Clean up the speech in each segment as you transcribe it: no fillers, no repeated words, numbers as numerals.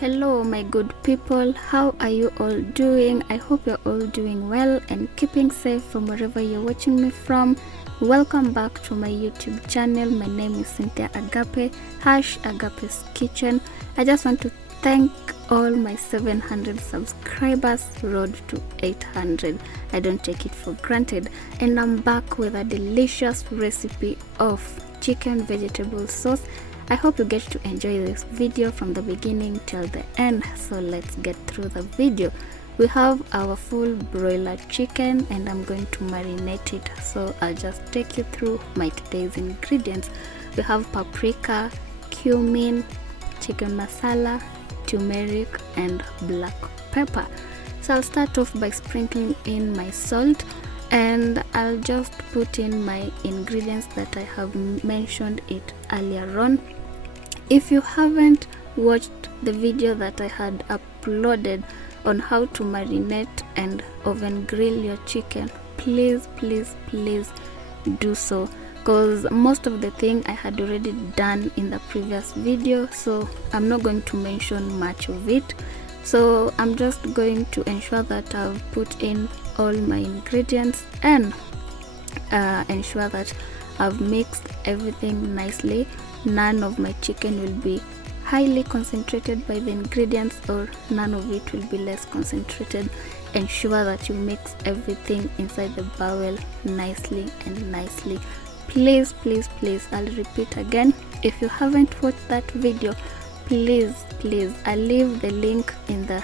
Hello my good people, how are you all doing? I hope you're all doing well and keeping safe from wherever you're watching me from. Welcome back to my YouTube channel. My name is Cynthia Agape, #Agape's Kitchen. I just want to thank all my 700 subscribers, road to 800. I don't take it for granted, and I'm back with a delicious recipe of chicken vegetable sauce. I hope you get to enjoy this video from the beginning till the end, so let's get through the video. We have our full broiler chicken and I'm going to marinate it, so I'll just take you through my today's ingredients. We have paprika, cumin, chicken masala, turmeric and black pepper. So I'll start off by sprinkling in my salt, and I'll just put in my ingredients that I have mentioned it earlier on. If you haven't watched the video that I had uploaded on how to marinate and oven grill your chicken, please do so, because most of the thing I had already done in the previous video, so I'm not going to mention much of it. So I'm just going to ensure that I've put in all my ingredients and ensure that I've mixed everything nicely. None of my chicken will be highly concentrated by the ingredients, or none of it will be less concentrated. Ensure that you mix everything inside the bowl nicely. Please, I'll repeat again, if you haven't watched that video, please, I'll leave the link in the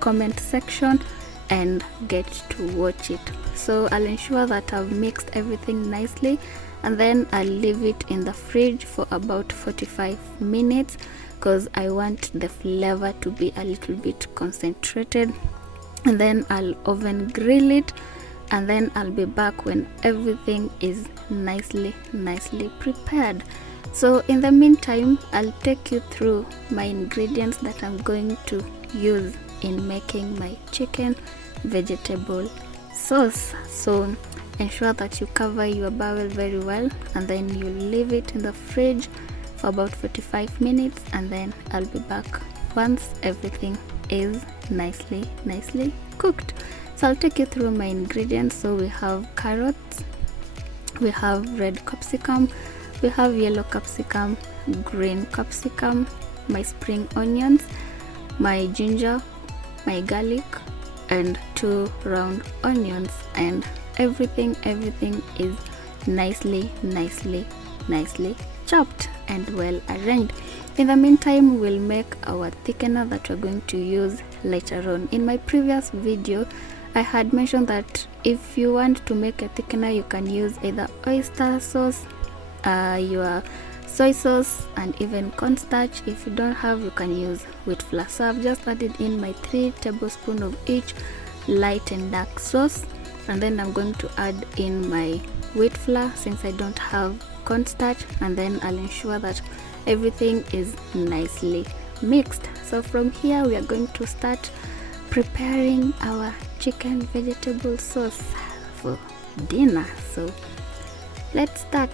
comment section and get to watch it. So I'll ensure that I've mixed everything nicely, and then I'll leave it in the fridge for about 45 minutes because I want the flavor to be a little bit concentrated. And then I'll oven grill it, and then I'll be back when everything is nicely prepared. So in the meantime, I'll take you through my ingredients that I'm going to use in making my chicken vegetable sauce. So ensure that you cover your bowl very well, and then you leave it in the fridge for about 45 minutes, and then I'll be back once everything is nicely cooked. So I'll take you through my ingredients. So we have carrots, we have red capsicum, we have yellow capsicum, green capsicum, my spring onions, my ginger, my garlic and 2 round onions, and everything is nicely chopped and well arranged. In the meantime, we'll make our thickener that we're going to use later on. In my previous video, I had mentioned that if you want to make a thickener, you can use either oyster sauce, your soy sauce, and even cornstarch. If you don't have, you can use wheat flour. So I've just added in my 3 tablespoons of each light and dark sauce, and then I'm going to add in my wheat flour since I don't have cornstarch, and then I'll ensure that everything is nicely mixed. So from here we are going to start preparing our chicken vegetable sauce for dinner. So let's start.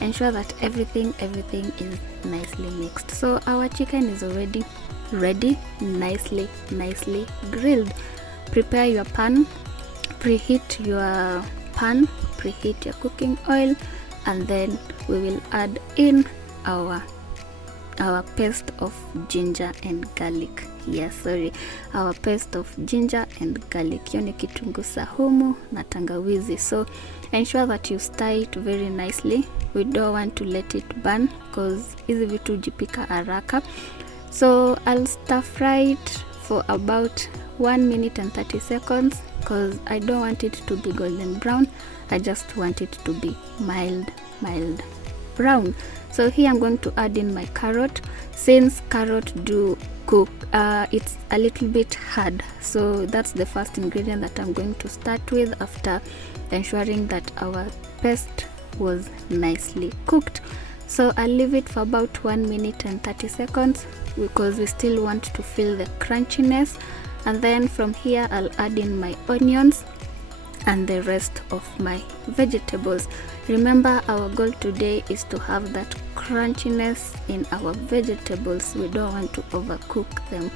Ensure that everything is nicely mixed. So our chicken is already ready, nicely grilled. Prepare your pan, preheat your pan, preheat your cooking oil, and then we will add in our paste of ginger and garlic. Our paste of ginger and garlic. Hiyo ni kitunguu saumu na tangawizi. So ensure that you stir it very nicely. We don't want to let it burn because hizi vitu jipika haraka. So I'll stir fry it for about 1 minute and 30 seconds because I don't want it to be golden brown. I just want it to be mild brown. So here I'm going to add in my carrot. Since carrot do cook, it's a little bit hard, so that's the first ingredient that I'm going to start with after ensuring that our paste was nicely cooked. So I'll leave it for about 1 minute and 30 seconds because we still want to feel the crunchiness. And then from here I'll add in my onions. and the rest of my vegetables. Remember, our goal today is to have that crunchiness in our vegetables. We don't want to overcook them.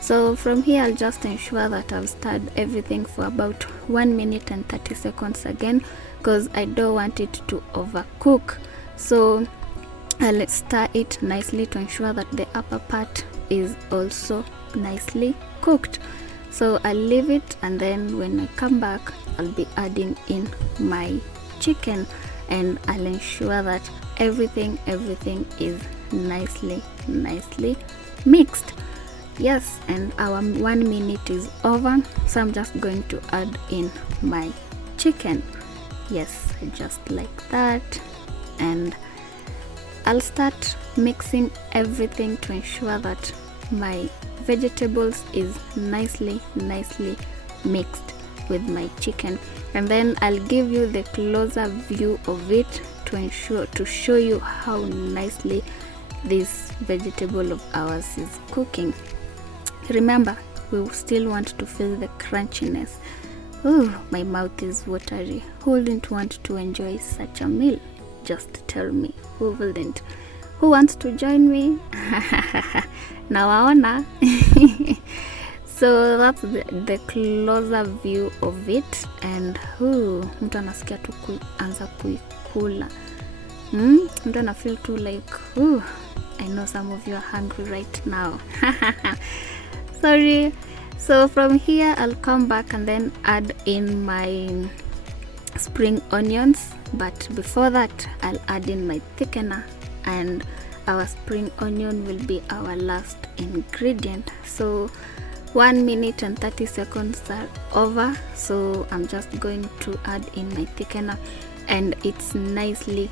So from here, I'll just ensure that I've stirred everything for about 1 minute and 30 seconds again, because I don't want it to overcook. So I'll stir it nicely to ensure that the upper part is also nicely cooked. So I'll leave it, and then when I come back, I'll be adding in my chicken, and I'll ensure that everything is nicely mixed. Yes, and our 1 minute is over, so I'm just going to add in my chicken. Yes, just like that, and I'll start mixing everything to ensure that my vegetables is nicely mixed with my chicken. And then I'll give you the closer view of it to show you how nicely this vegetable of ours is cooking. Remember, we still want to feel the crunchiness. Oh, my mouth is watery. Who wouldn't want to enjoy such a meal? Just tell me, who wouldn't? Who wants to join me? Nawaona. So that's the closer view of it, and mtu anasikia tu kuanza kuikula. Mtu ana feel too like, I know some of you are hungry right now. Sorry. So from here, I'll come back and then add in my spring onions, but before that, I'll add in my thickener, and our spring onion will be our last ingredient. So 1 minute and 30 seconds are over, so I'm just going to add in my thickener, and it's nicely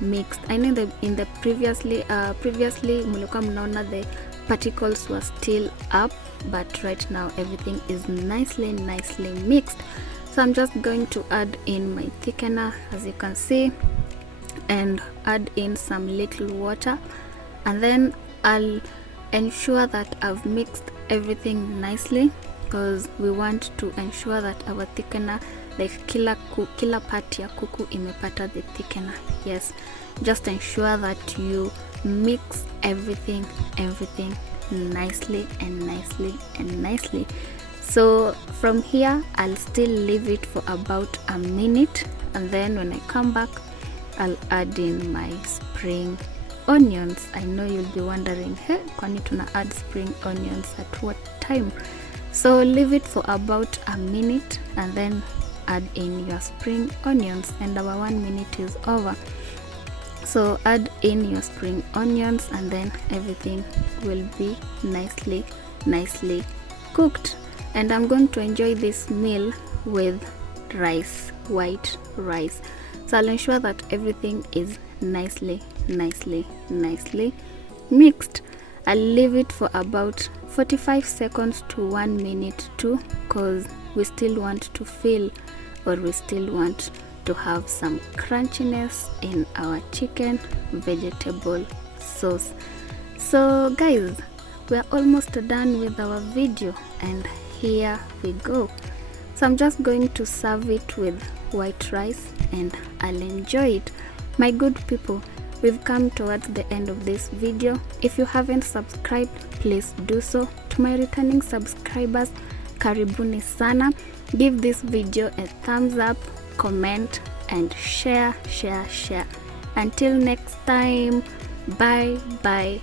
mixed. I know that in the previously mulikuwa mnaona the particles were still up, but right now everything is nicely mixed. So I'm just going to add in my thickener, as you can see, and add in some little water, and then I'll ensure that I've mixed everything nicely, because we want to ensure that our thickener, like kila part ya kuku imepata the thickener. Yes, just ensure that you mix everything nicely. So from here, I'll still leave it for about a minute, and then when I come back, I'll add in my spring onions. I know you'll be wondering, hey, kwani tuna add spring onions at what time? So leave it for about a minute, and then add in your spring onions, and our 1 minute is over. So add in your spring onions, and then everything will be nicely cooked. And I'm going to enjoy this meal with rice, white rice. So I'll ensure that everything is nicely mixed. I'll leave it for about 45 seconds to 1 minute too, because we still want to feel, or we still want to have some crunchiness in our chicken vegetable sauce. So guys, we're almost done with our video, and here we go. So I'm just going to serve it with white rice, and I'll enjoy it. My good people, we've come towards the end of this video. If you haven't subscribed, please do so. To my returning subscribers, karibuni sana. Give this video a thumbs up, comment, and share. Until next time, bye.